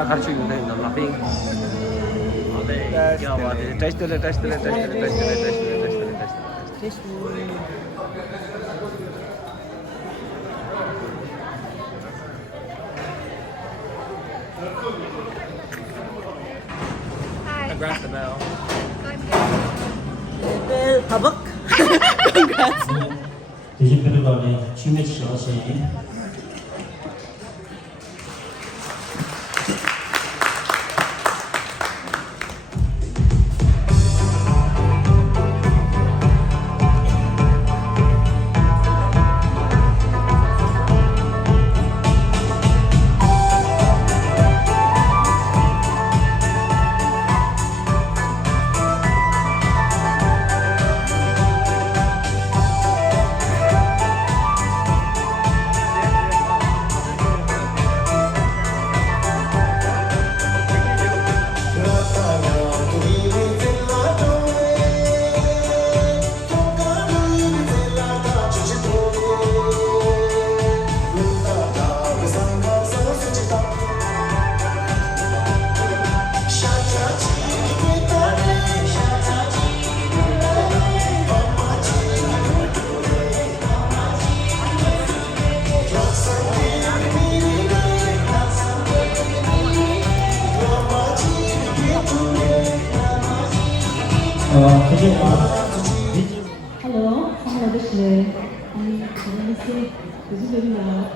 자, 가르쳐주면 됩니다. 라핑. 네. 테스트. Congrats, Abel. Abel Habak. Congrats. 대신패를 춤에 지어서 Hello, hello, this is this is very loud.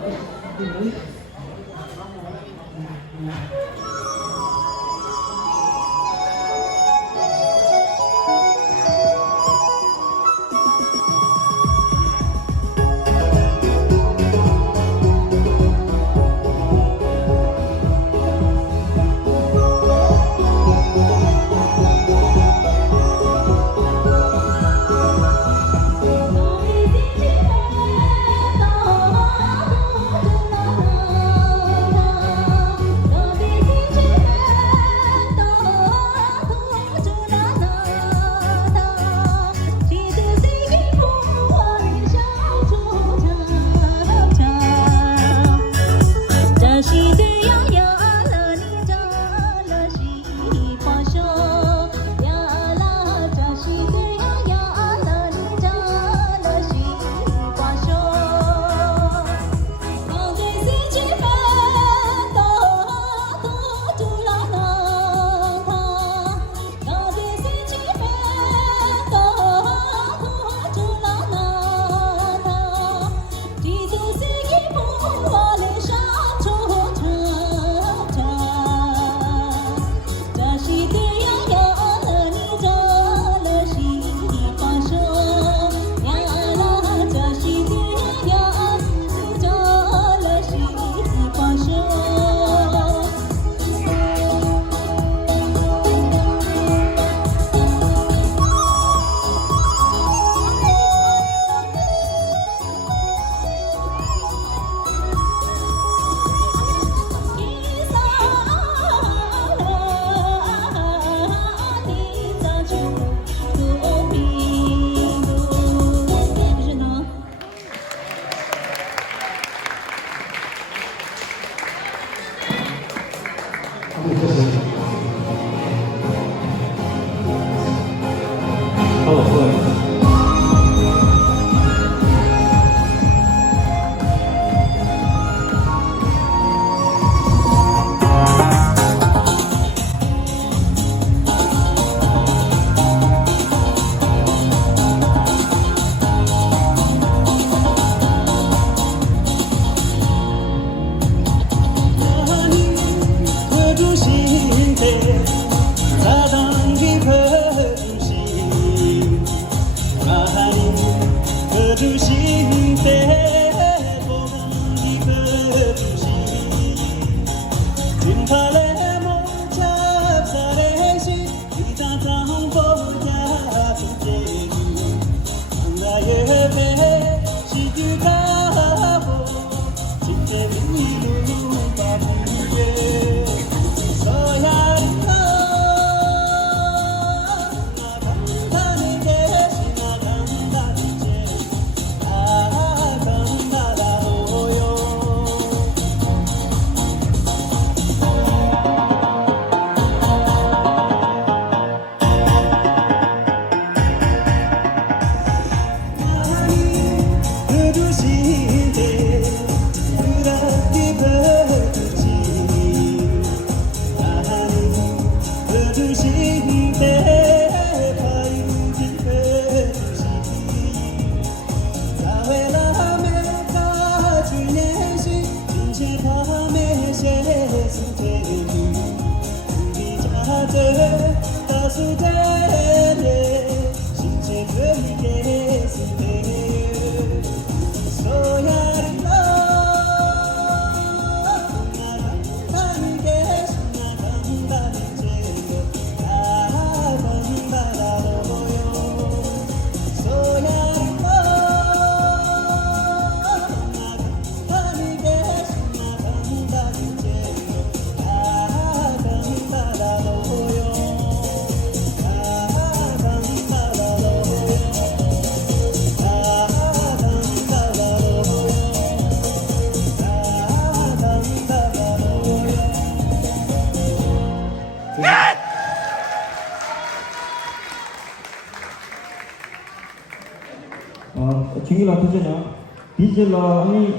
중일라 표정이요. 디젤라 아니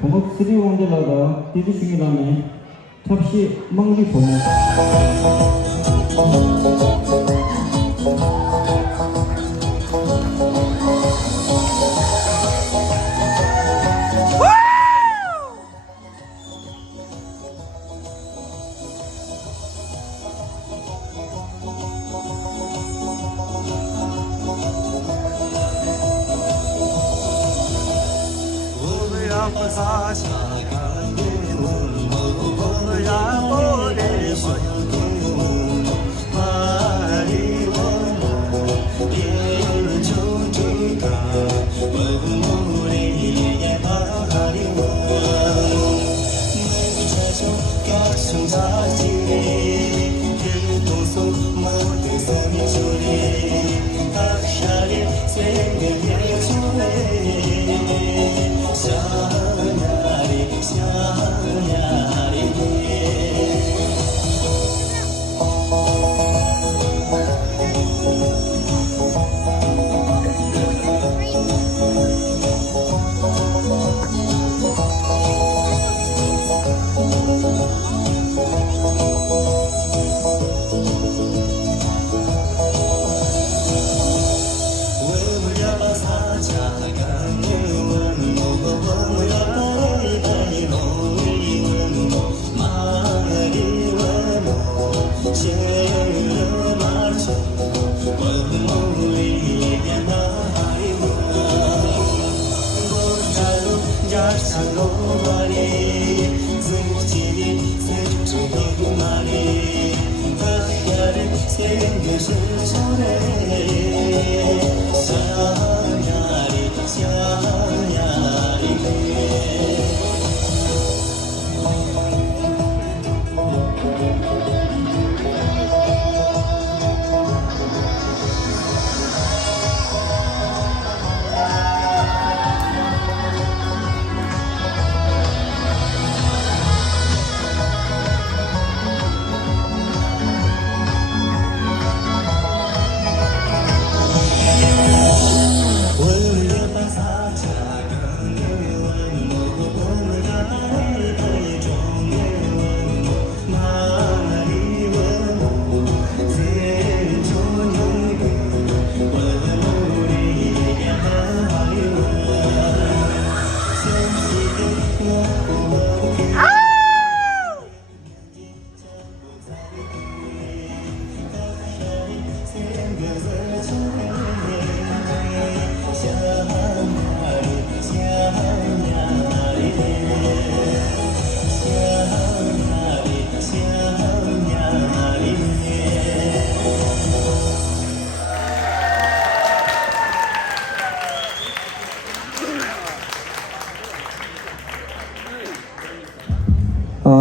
범업 스리 원델라가 디디 중일라네 탑시 망리 범업.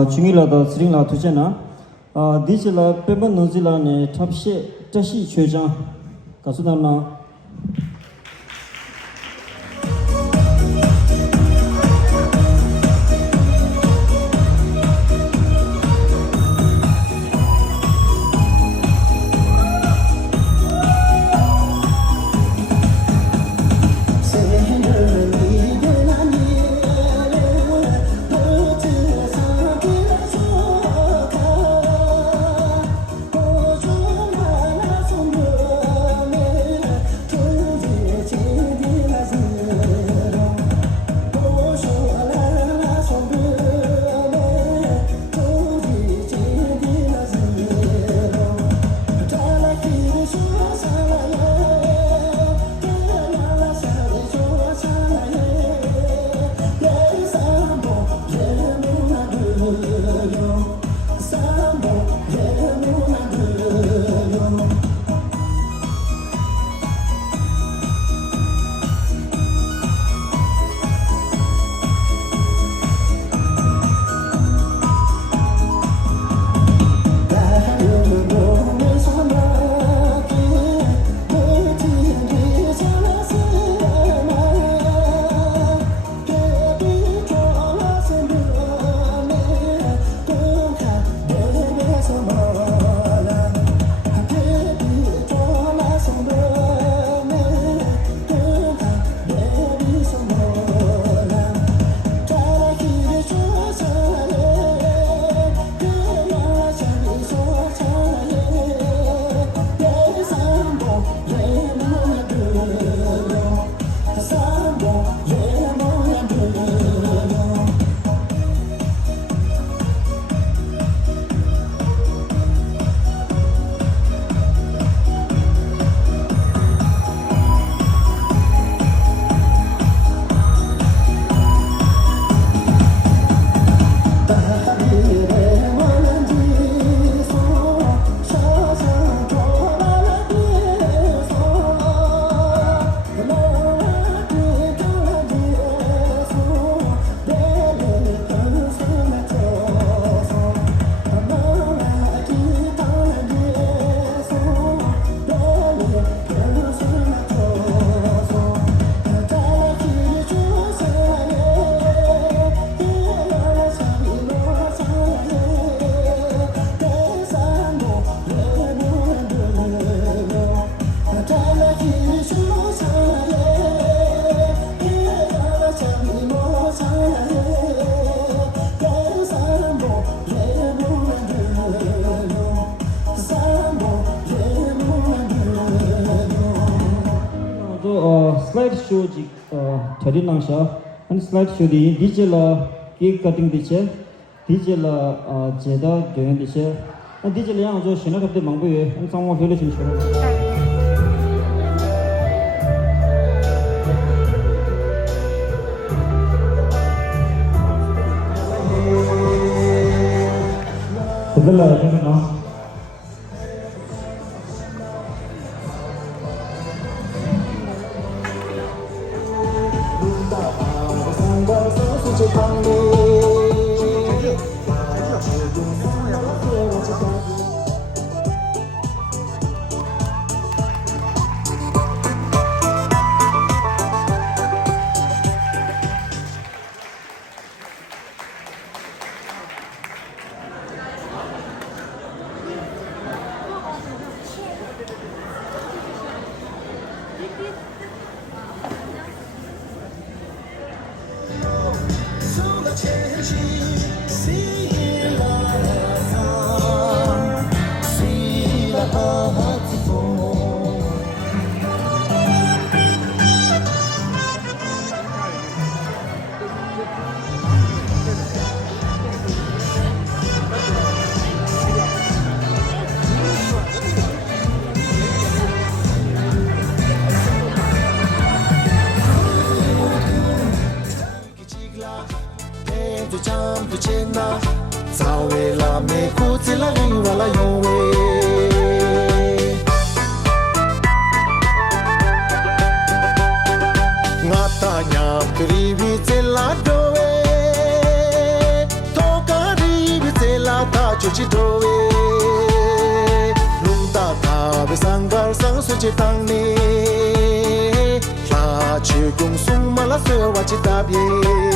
중일라다 스링라 투제나 디질라 페번 노질라네 탑시 tashi 최장 가수다나 slide show ji thari langsha and slide show di DJ la cake cutting di che DJ la jeda doing di che and DJ la yang zo shina kapte mangbo ye and sangwa phele chin shoro Kedala ini no. Zawela me kutila wala yowe ngata nyam krivi tela dowe tokari we sangar sang suchi tang ni la chi gung sung ma la se wa chi ta bie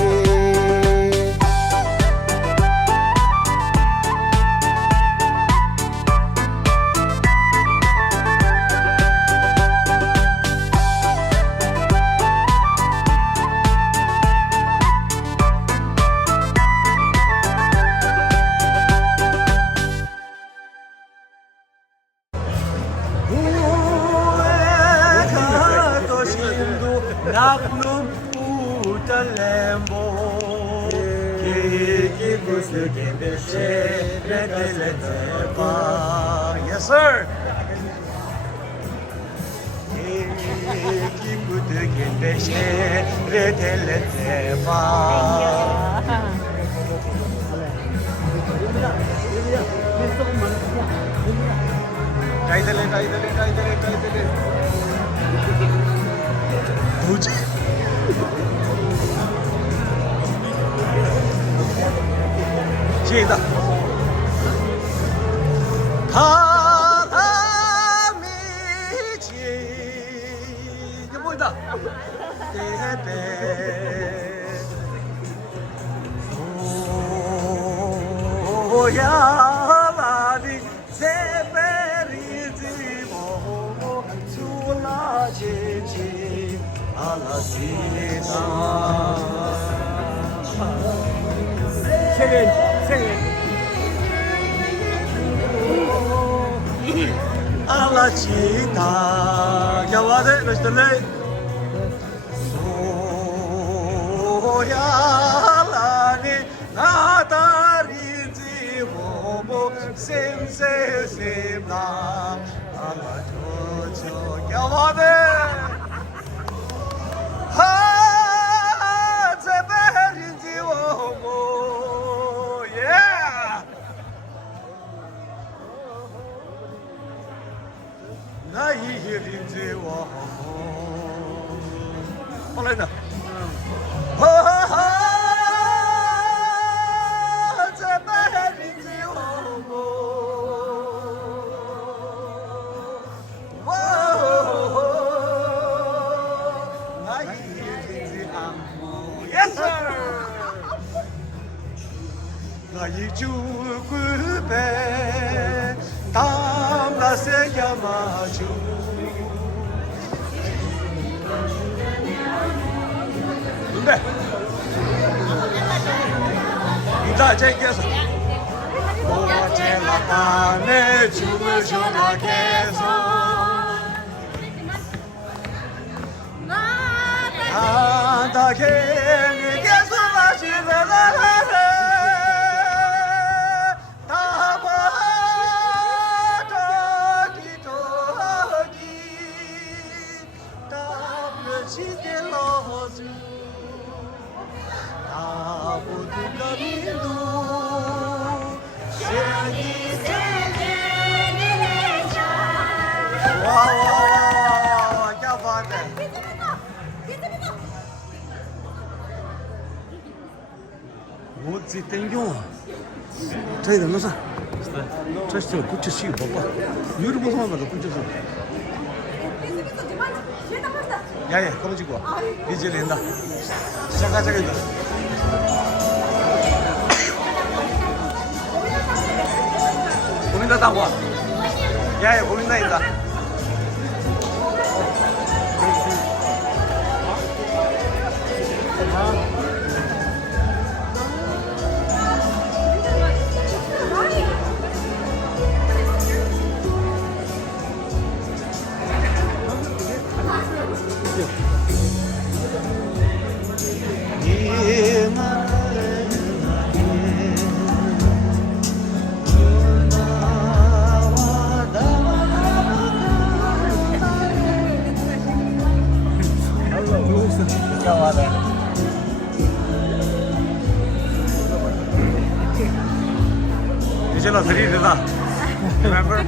Yes, sir. 시작. 바람이지 이제 보인다. 대배 오야라니 새베리지 보고 술라지지 알라시다. 생일 알라치다 야와데 러시들레 소야라니 나다리지 호모 센세세나 알라조조 야와데 제베린지 호모 나이 힘지 와호 빨리나 하하 제발인지 와호 와호 나이 힘지 안무 yes sir 나이 죽을배 담라세 야마주 근데 인자 챙겨서 모텔라간에 춤을 전하게서 나다게 내게서 마시는 와와 क्या बात है вот зитеньо 저희 넘어서 저스트 붙여시 봐봐 유를 보서만 봐도 붙여서 야야 검지고 이제 된다 시작하자겠다 고민다 와 야야 고민다 있다 이제 나 드리르다. Remember?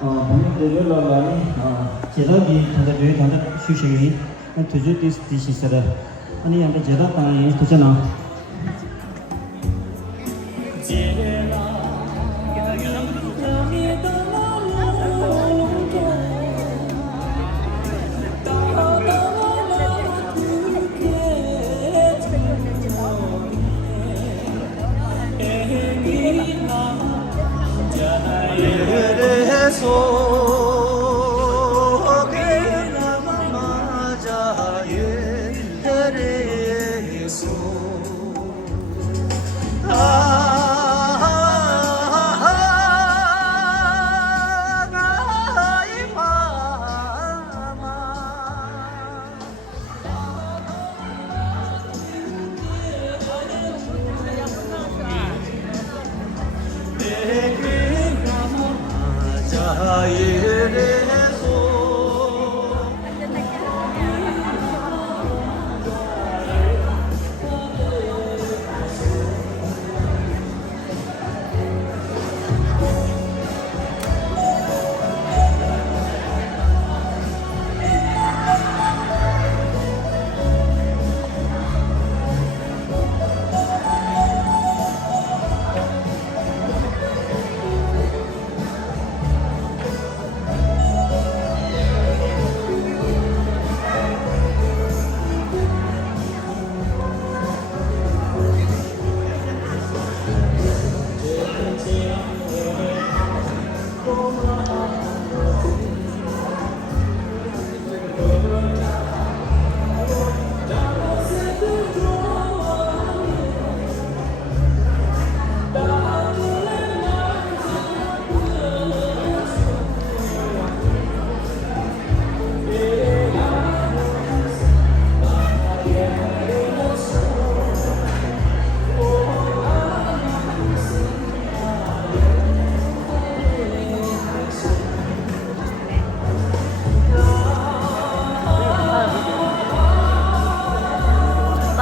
방금 연락이 제다비 단다비 단다 수시기 투주 디시서다 아니 안데 제다 땅에 도잖아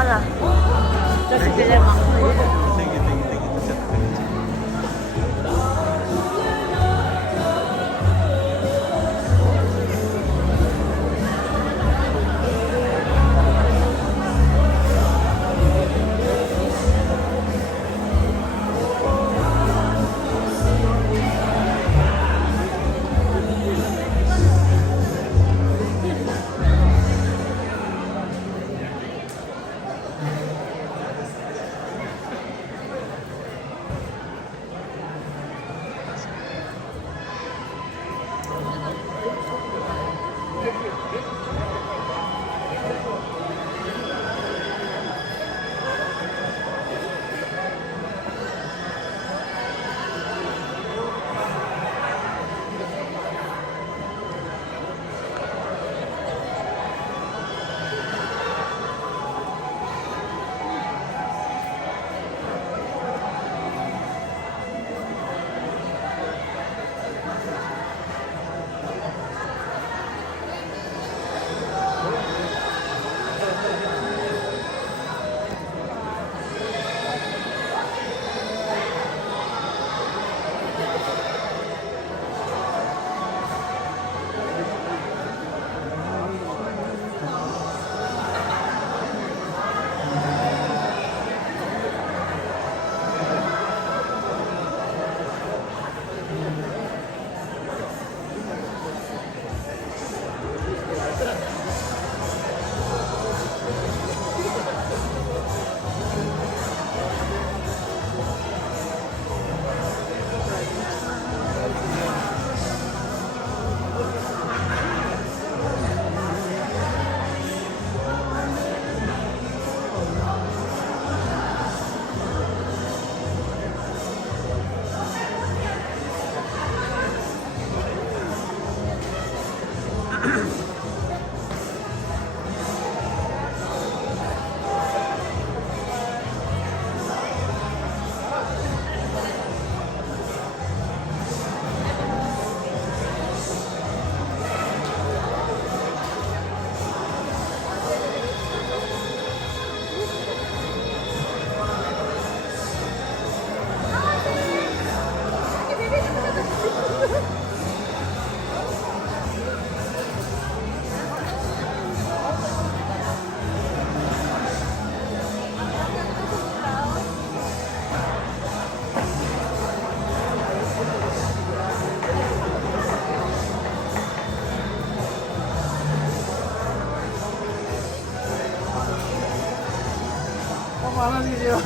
맞아. 저 그래 막. 많아지죠.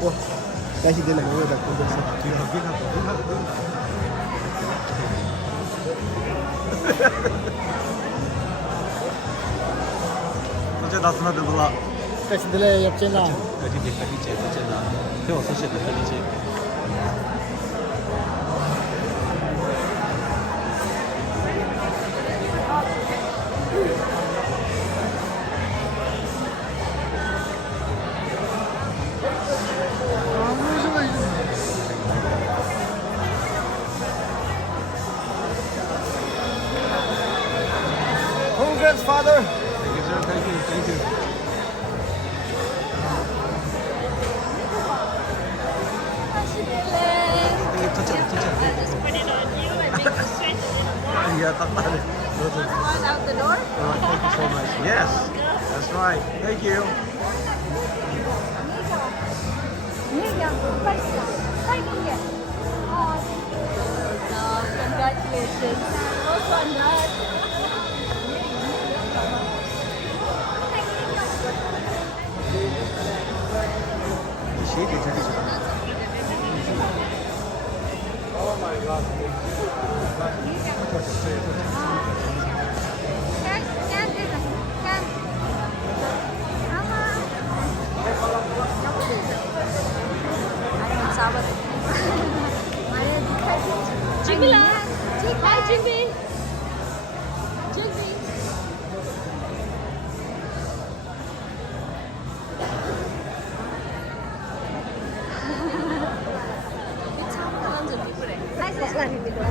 Tôi cái gì đây là người đặc biệt 어제 나스나 되더라. cái gì đây nhập trên nào 어디 대가리제 어제나. 배워서 시 대가리제. Congrats father Thank you, sir. Thank you. Thank you. 되게 터치하네. I just put it on you and make you straight to the Yeah, 딱 맞네. 너도. Right out the door? Thank you so much. Yes, that's right. Thank you. No, congratulations. Well done, Dad. 시에 대가리제. Jimmy lang. Hi, Jimmy. Jimmy. It's how tons of people there. Nice lang people.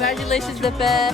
Congratulations, Beppe.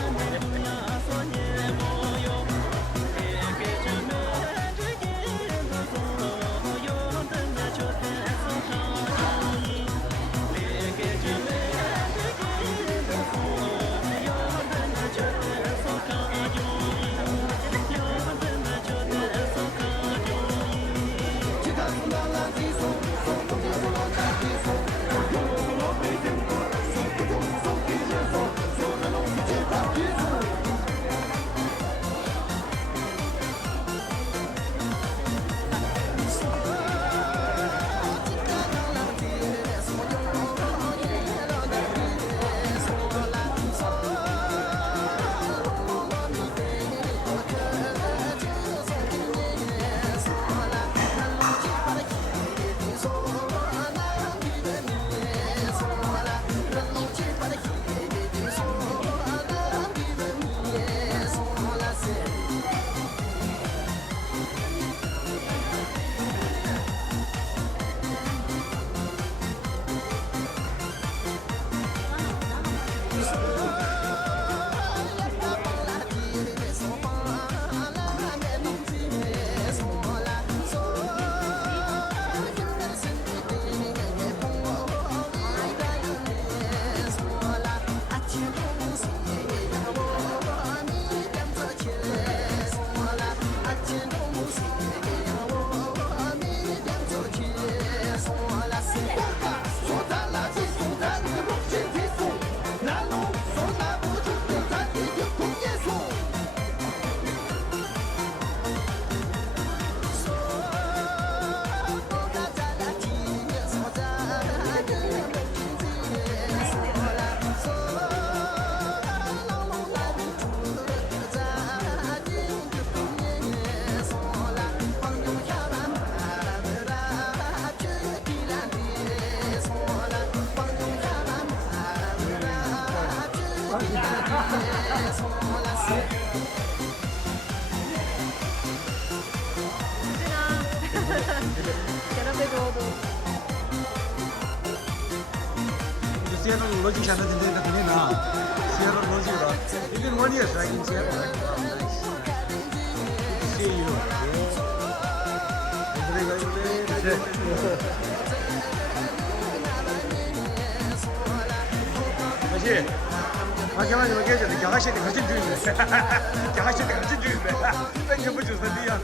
Sierra logic shana dinde ka tine na Sierra logic ra even 1 year striking Sierra nice see you Maji Maji maji gece de kağıt şeyde kaçın düğünde kağıt şeyde kaçın düğünde ben yapacağız da diye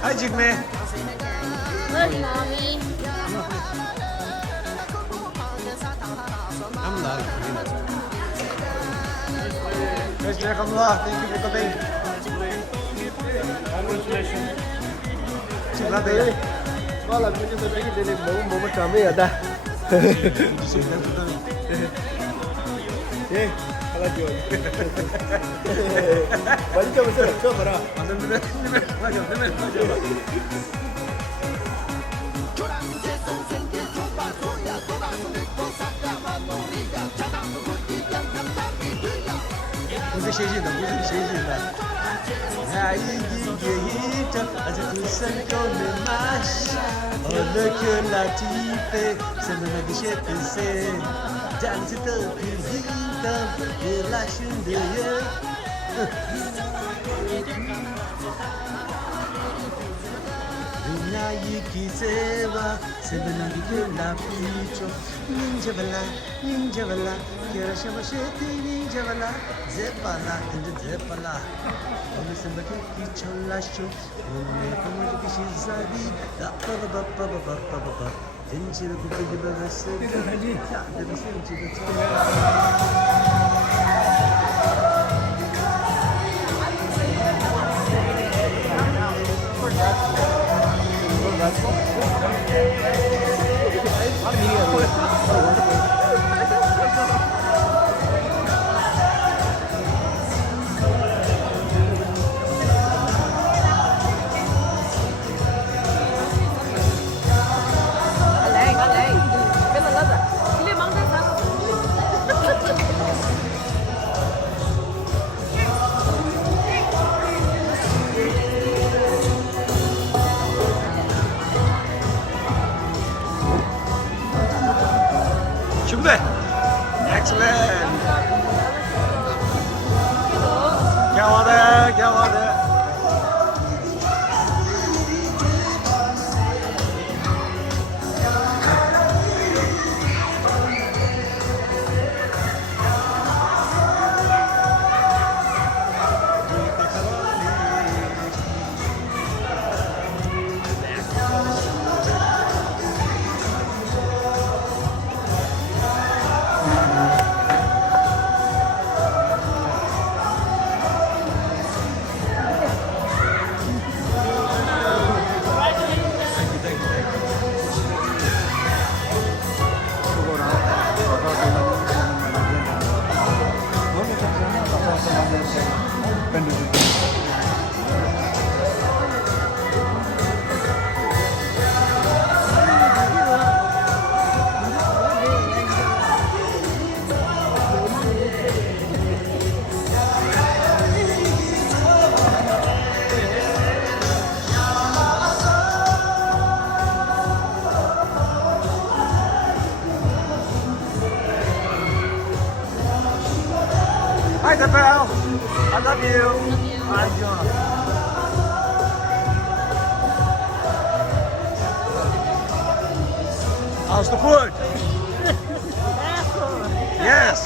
Hi Jigme. Look, mommy. I'm not. Let's check Allah. Thank you for coming. Congratulations. Sila deh. Malam ini sebenarnya dari mau kami ada. Kalau jual. Balik ke besar, coba lah. 무슨 시즌이다, 무슨 시즌이다. 야, 이기게 아주 두산거는 맛. 어느 그 라티페, 세면하기 싫듯이. Dance it up, Seva, Sebenagi Kula Picho, Ninjavala, Ninjavala, Kirashamasheti, Ninjavala, Zepala, and Zepala. Listen, but Kicho Lasho, only from the Shizabi, the Papa, then she will be the same. Excellent. क्या बात है Hi, Dapel. I love you. Hi, John. How's the food? Yes.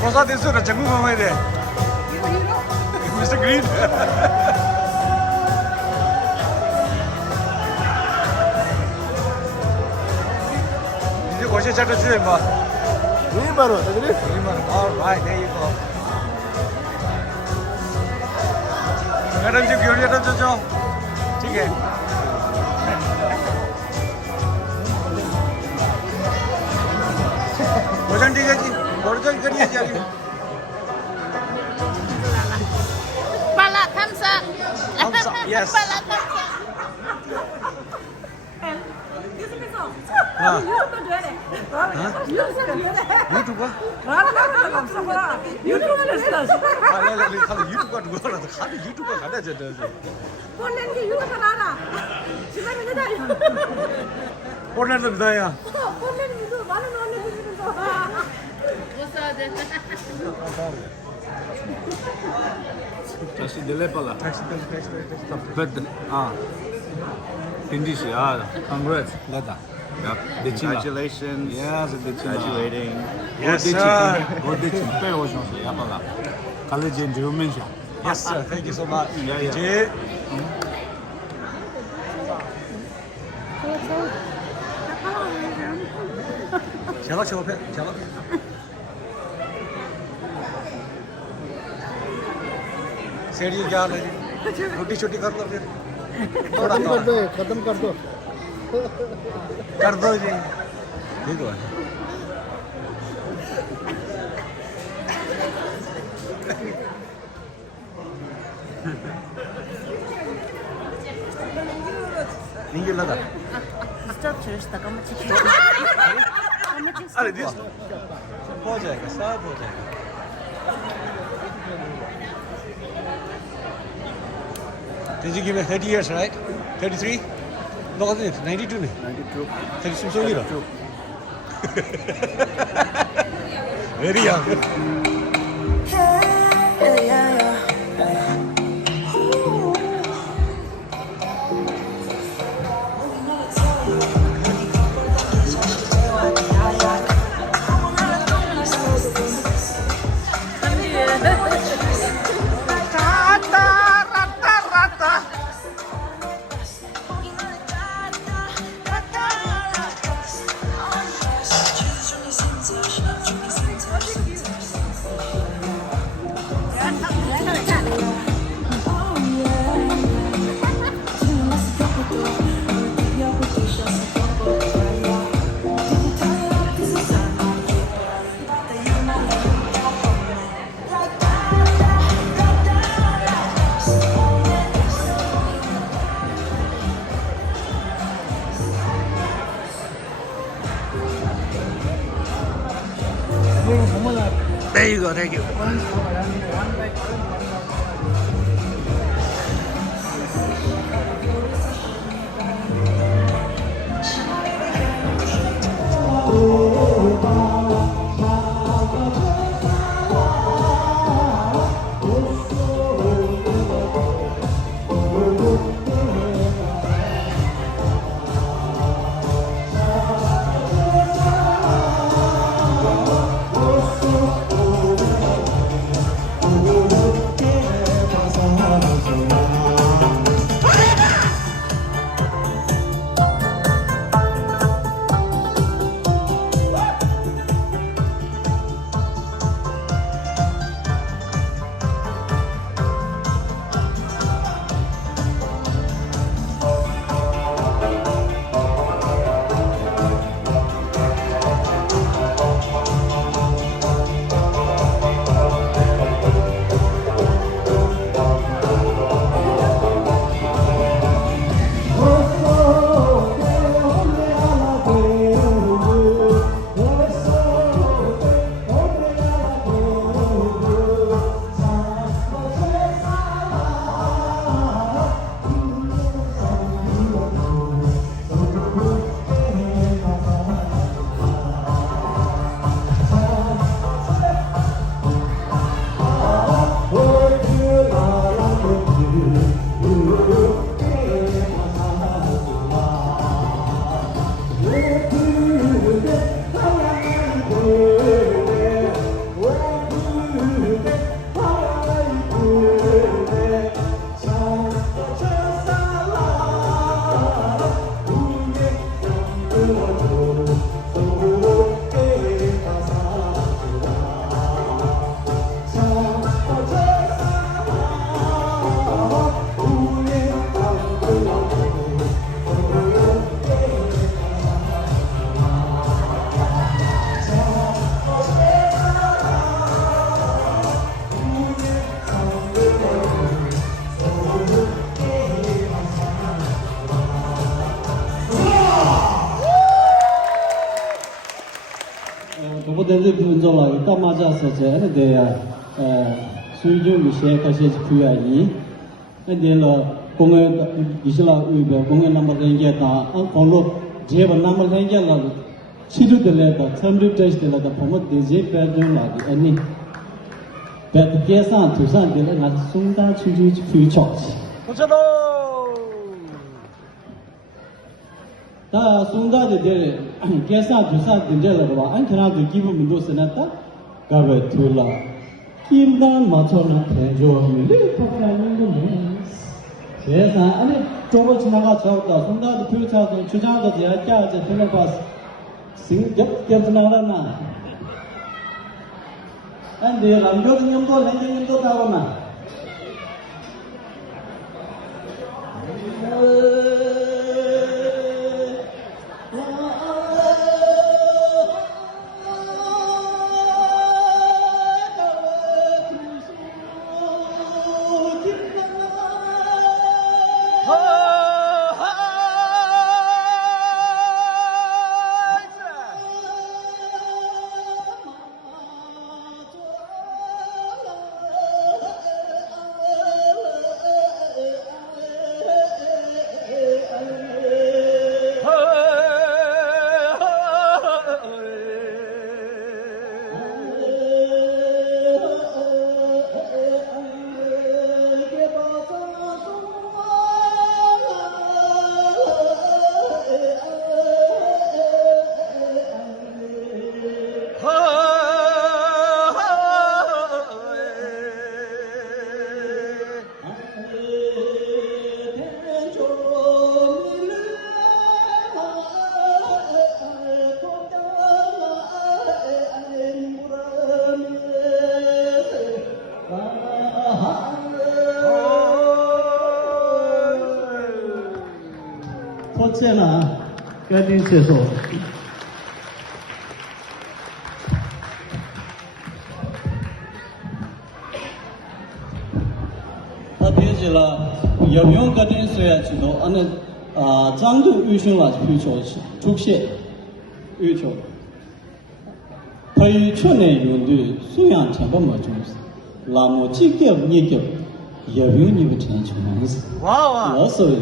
Cosa adesso da Jammu come de? Mr. Green. 이제 거시 차트 주에 뭐. 2만 원, 그래? 2만 원. All right, there you go. 매டம் 좀 요리하다 줘줘. 찌개. वजन ठीक है जी वजन करिए जी आगे Pala Kamsa. Kamsa, yes. Pala Kamsa. हाँ यूट्यूब का हाँ ले ले खाली यूट्यूब का ढूंढ रहा था खाली यूट्यूब का खाना चाहता है कौन तो बताया 다시 내려봐라. 힌디시야. Congrats. 나다. Congratulations. Yes, congratulating. Yes, sir. 어디지? 빼 오셔서 야발라. 갈레지 인디오멘션. Yes, sir. Thank you so much. Yeah, yeah. जी चलो चलो फिर चलो सेड़ी क्या हाल है जी रोटी छोटी कर लो फिर थोड़ा खत्म कर दो कर दो जी ठीक है நீங்க lada. Stop church का मत चिक अरे this हो जाएगा सब हो जाएगा. Did you give me 30 years, right? 33? No, 92 ne. 92. 30 so gira. Very young. There you go, thank you. 그보다도 분조라 이따 맞아서 제는데야 수준 미세 가시 부야이 근데로 공연 이슬라 위에 공연 넘버 랭게다 공로 제바 넘버 랭게라 치르들레다 첨리 테스트라다 포모 데제 페르라디 아니 베트케산 투산데라 나 송다 추지 퓨처치 괜찮아. 다 송다데 계산 주사 된절로 안타나도 기분 문도스나다 가베 툴라 김단 맞춰나 대조미리 파파는 거네 계산 아니 저거 지나가 저다 송다도 퓨처도 주장도 제야자 텔레파스 싱접 겸나라나 안데 람교도 님도 행님도 다오나 在哪？赶紧接受。他编辑了有没有个定虽然知道，那张度预算了需求出现需求，推出内容的素养全部没重视，那么这个你个有没有你们成全的意思？哇哇！我所以。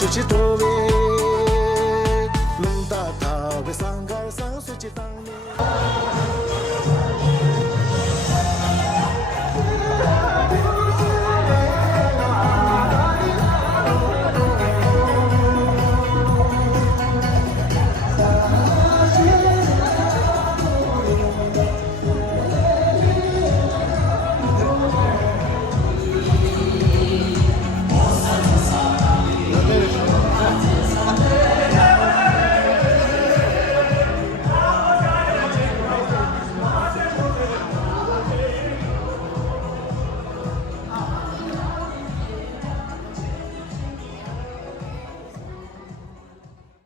chuchi tobe